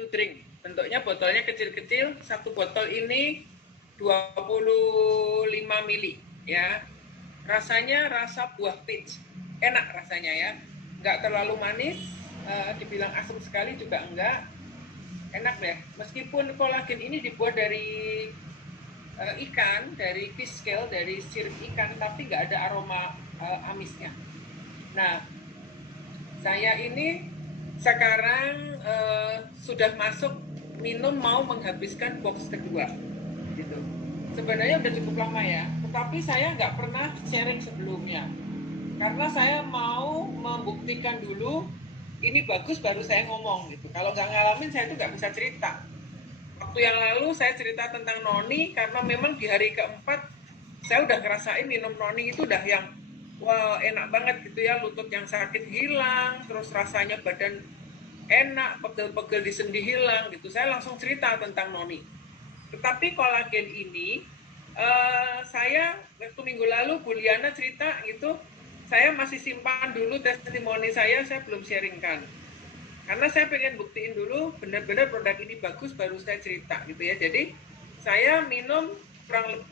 to drink. Bentuknya botolnya kecil-kecil, satu botol ini 25 mili ya. Rasanya rasa buah peach, enak rasanya ya, nggak terlalu manis, dibilang asam sekali juga enggak, enak deh. Meskipun kolagen ini dibuat dari ikan, dari fish scale, dari sirip ikan, tapi nggak ada aroma amisnya. Nah, saya ini sekarang sudah masuk minum, mau menghabiskan box kedua gitu. Sebenarnya udah cukup lama ya, tetapi saya nggak pernah sharing sebelumnya karena saya mau membuktikan dulu ini bagus baru saya ngomong gitu. Kalau nggak ngalamin saya tuh nggak bisa cerita. Waktu yang lalu saya cerita tentang noni karena memang di hari keempat saya udah ngerasain minum noni itu udah yang wah enak banget gitu ya, lutut yang sakit hilang, terus rasanya badan enak, pegel-pegel di sendi hilang gitu. Saya langsung cerita tentang noni. Tetapi kolagen ini saya waktu minggu lalu Bu Liana cerita gitu, saya masih simpan dulu testimoni saya belum sharingkan. Karena saya pengen buktiin dulu benar-benar produk ini bagus baru saya cerita gitu ya. Jadi saya minum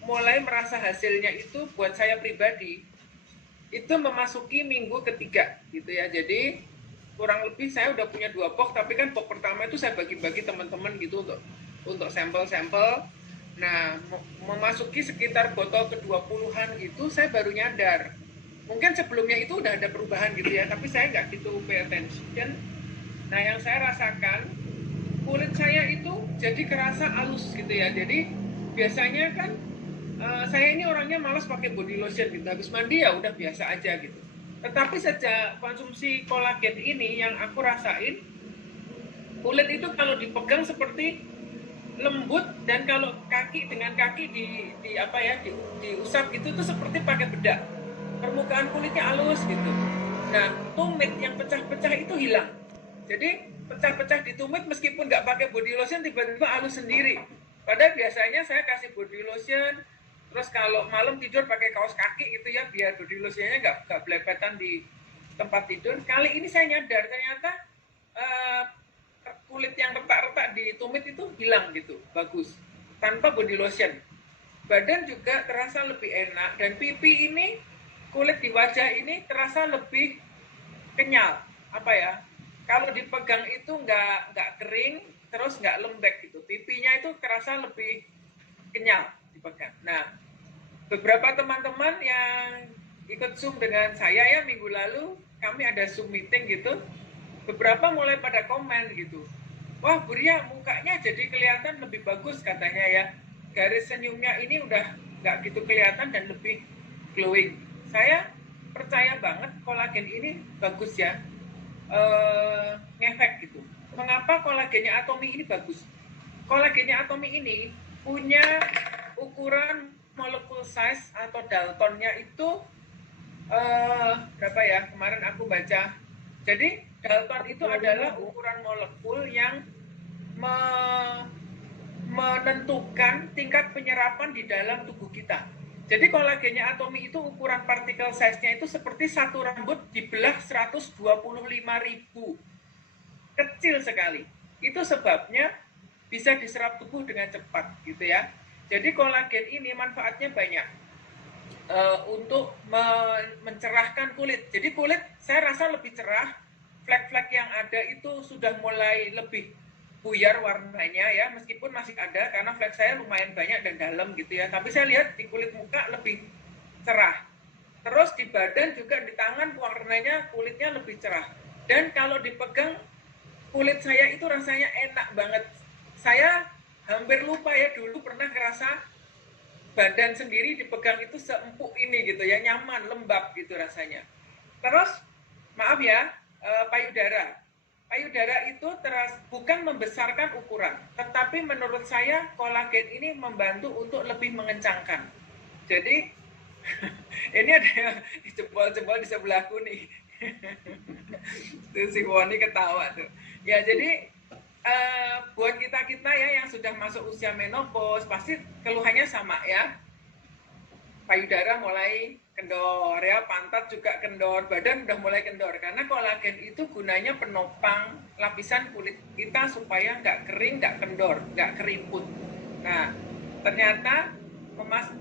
mulai merasa hasilnya itu buat saya pribadi itu memasuki minggu ketiga gitu ya. Jadi kurang lebih saya udah punya 2 box, tapi kan box pertama itu saya bagi-bagi teman-teman gitu untuk sampel-sampel. Nah, memasuki sekitar botol ke-20-an gitu saya baru nyadar. Mungkin sebelumnya itu udah ada perubahan gitu ya, tapi saya nggak gitu pay attention. Nah, yang saya rasakan kulit saya itu jadi kerasa halus gitu ya. Jadi biasanya kan saya ini orangnya malas pakai body lotion gitu. Habis mandi ya udah biasa aja gitu. Tetapi sejak konsumsi kolagen ini yang aku rasain, kulit itu kalau dipegang seperti lembut, dan kalau kaki dengan kaki di apa ya diusap gitu tuh seperti pakai bedak. Permukaan kulitnya halus gitu. Nah, tumit yang pecah-pecah itu hilang. Jadi pecah-pecah di tumit meskipun nggak pakai body lotion tiba-tiba halus sendiri. Padahal biasanya saya kasih body lotion, terus kalau malam tidur pakai kaos kaki gitu ya biar body lotionnya nggak belepetan di tempat tidur. Kali ini saya nyadar ternyata uh, kulit yang retak-retak di tumit itu hilang gitu, bagus, tanpa body lotion. Badan juga terasa lebih enak, dan pipi ini, kulit di wajah ini terasa lebih kenyal. Apa ya? Kalau dipegang itu nggak kering, terus nggak lembek gitu. Pipinya itu terasa lebih kenyal dipegang. Nah, beberapa teman-teman yang ikut Zoom dengan saya ya minggu lalu, kami ada Zoom meeting gitu. Beberapa mulai pada komen gitu. Wah, Buria mukanya jadi kelihatan lebih bagus katanya ya. Garis senyumnya ini udah nggak gitu kelihatan dan lebih glowing. Saya percaya banget kolagen ini bagus ya, ngefek gitu. Mengapa kolagennya Atomy ini bagus? Kolagennya Atomy ini punya ukuran molecule size atau Daltonnya itu berapa ya? Kemarin aku baca. Jadi Dalton itu adalah ukuran molekul yang menentukan tingkat penyerapan di dalam tubuh kita. Jadi kolagennya Atomy itu ukuran partikel size-nya itu seperti satu rambut dibelah 125.000. Kecil sekali. Itu sebabnya bisa diserap tubuh dengan cepat gitu ya. Jadi kolagen ini manfaatnya banyak untuk mencerahkan kulit. Jadi kulit saya rasa lebih cerah, flek-flek yang ada itu sudah mulai lebih buyar warnanya ya, meskipun masih ada karena flek saya lumayan banyak dan dalam gitu ya, tapi saya lihat di kulit muka lebih cerah. Terus di badan juga, di tangan warnanya kulitnya lebih cerah, dan kalau dipegang kulit saya itu rasanya enak banget. Saya hampir lupa ya dulu pernah ngerasa badan sendiri dipegang itu seempuk ini gitu ya, nyaman, lembab gitu rasanya. Terus maaf ya, payudara. Payudara itu bukan membesarkan ukuran, tetapi menurut saya kolagen ini membantu untuk lebih mengencangkan. Jadi ini ada yang jempol-jempol di sebelahku nih. Tuh si Woni ketawa tuh. Ya jadi buat kita ya yang sudah masuk usia menopause pasti keluhannya sama ya. payudara mulai kendor ya, pantat juga kendor, badan udah mulai kendor karena kolagen itu gunanya penopang lapisan kulit kita supaya nggak kering, nggak kendor, nggak keriput. Nah, ternyata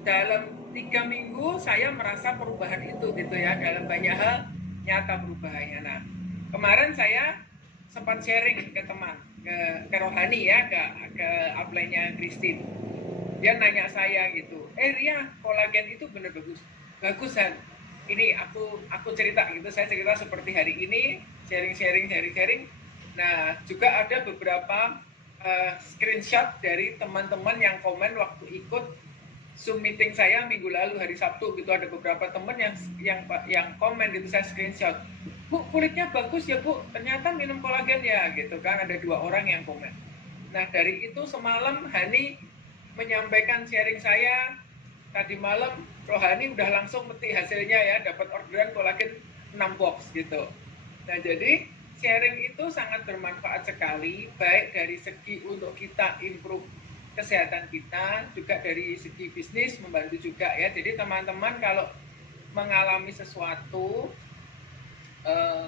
dalam 3 minggu saya merasa perubahan itu gitu ya, dalam banyak hal nyata perubahannya. Nah, kemarin saya sempat sharing ke teman, ke Rohani ya, ke upline-nya Christine. Dia nanya saya gitu, Ria, kolagen itu bener bagusan. Ini aku cerita gitu, saya cerita seperti hari ini, sharing. Nah, juga ada beberapa screenshot dari teman-teman yang komen waktu ikut Zoom meeting saya minggu lalu hari Sabtu gitu, ada beberapa teman yang komen gitu, saya screenshot. Bu, kulitnya bagus ya Bu, ternyata minum kolagen ya gitu kan, ada 2 orang yang komen. Nah, dari itu semalam Hani menyampaikan sharing saya, tadi malam Rohani udah langsung meti hasilnya ya, dapat orderan kolagen 6 box gitu. Nah, jadi sharing itu sangat bermanfaat sekali, baik dari segi untuk kita improve kesehatan kita, juga dari segi bisnis membantu juga ya. Jadi teman-teman kalau mengalami sesuatu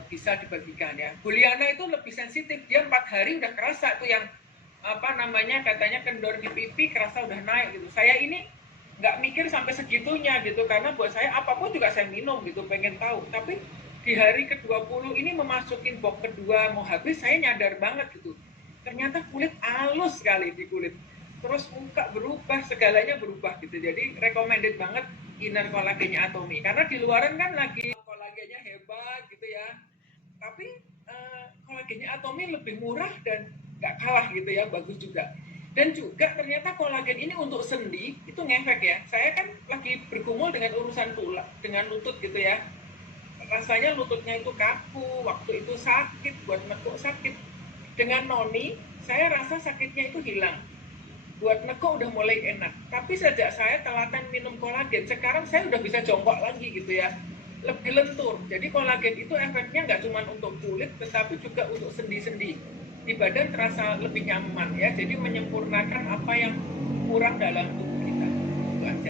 bisa dibagikan ya. Juliana itu lebih sensitif, dia 4 hari udah kerasa tuh yang katanya kendor di pipi, kerasa udah naik gitu. Saya ini nggak mikir sampai segitunya gitu, karena buat saya apapun juga saya minum gitu, pengen tahu. Tapi di hari ke-20 ini memasukin box kedua mau habis, saya nyadar banget gitu, ternyata kulit halus sekali di kulit, terus muka berubah, segalanya berubah gitu. Jadi recommended banget inner kolagennya Atomy, karena di luaran kan lagi kolagennya hebat gitu ya, tapi kolagennya Atomy lebih murah dan nggak kalah gitu ya, bagus juga. Dan juga ternyata kolagen ini untuk sendi itu ngefek ya. Saya kan lagi bergumul dengan urusan tulang, dengan lutut gitu ya. Rasanya lututnya itu kaku, waktu itu sakit, buat nekuk sakit. Dengan noni, saya rasa sakitnya itu hilang. Buat nekuk udah mulai enak. Tapi sejak saya telaten minum kolagen, sekarang saya udah bisa jongkok lagi gitu ya, lebih lentur. Jadi kolagen itu efeknya nggak cuma untuk kulit, tetapi juga untuk sendi-sendi. Di badan terasa lebih nyaman ya, jadi menyempurnakan apa yang kurang dalam tubuh kita. Itu aja.